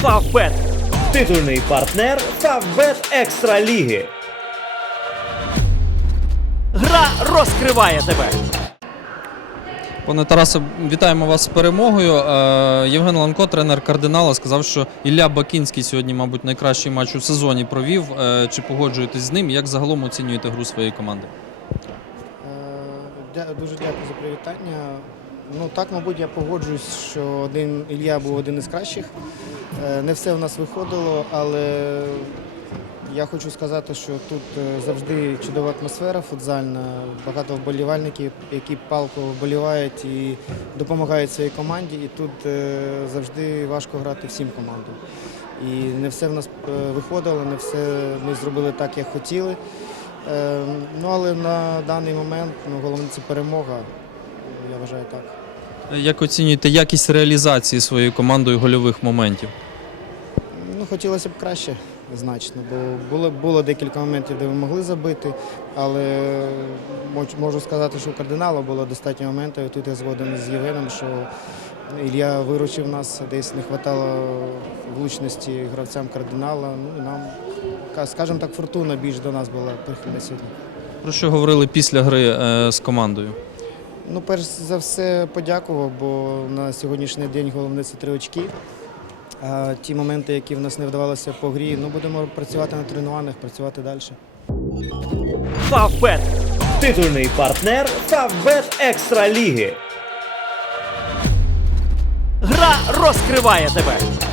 Фавбет, титульний партнер Фавбет Екстра Ліги. Гра розкриває тебе. Пане Тарасе, вітаємо вас з перемогою. Е, Євген Ланко, тренер кардинала, сказав, що Ілля Бакінський сьогодні, мабуть, найкращий матч у сезоні провів. Е, чи погоджуєтесь з ним? Як загалом оцінюєте гру своєї команди? Е, дуже дякую за привітання. Ну так, мабуть, я погоджуюсь, що один Ілья був один із кращих. Е, не все в нас виходило, але я хочу сказати, що тут е, завжди чудова атмосфера футзальна, багато вболівальників, які палко вболівають і допомагають своїй команді. І тут е, завжди важко грати всім командам. І не все в нас виходило, не все ми зробили так, як хотіли. Ем, ну але на даний момент ну, головне це перемога я вважаю так. Як оцінюєте якість реалізації своєю командою гольових моментів? Ну, хотілося б краще значно, бо було було декілька моментів, де ми могли забити, але можу сказати, що у кардинала було достатньо моментів. Тут я згоден з Євгеном, що Ілья виручив нас, десь не вистачало влучності гравцям кардинала. Ну нам, скажімо так, фортуна більш до нас була прихильна сьогодні. Про що говорили після гри е, з командою? Ну, перш за все, подякував, бо на сьогоднішній день головне це три очки. А ті моменти, які в нас не вдавалося по грі, ну будемо працювати на тренуваннях, працювати далі. Фавбет титульний партнер Фавбет Екстра Ліги. Гра розкриває тебе.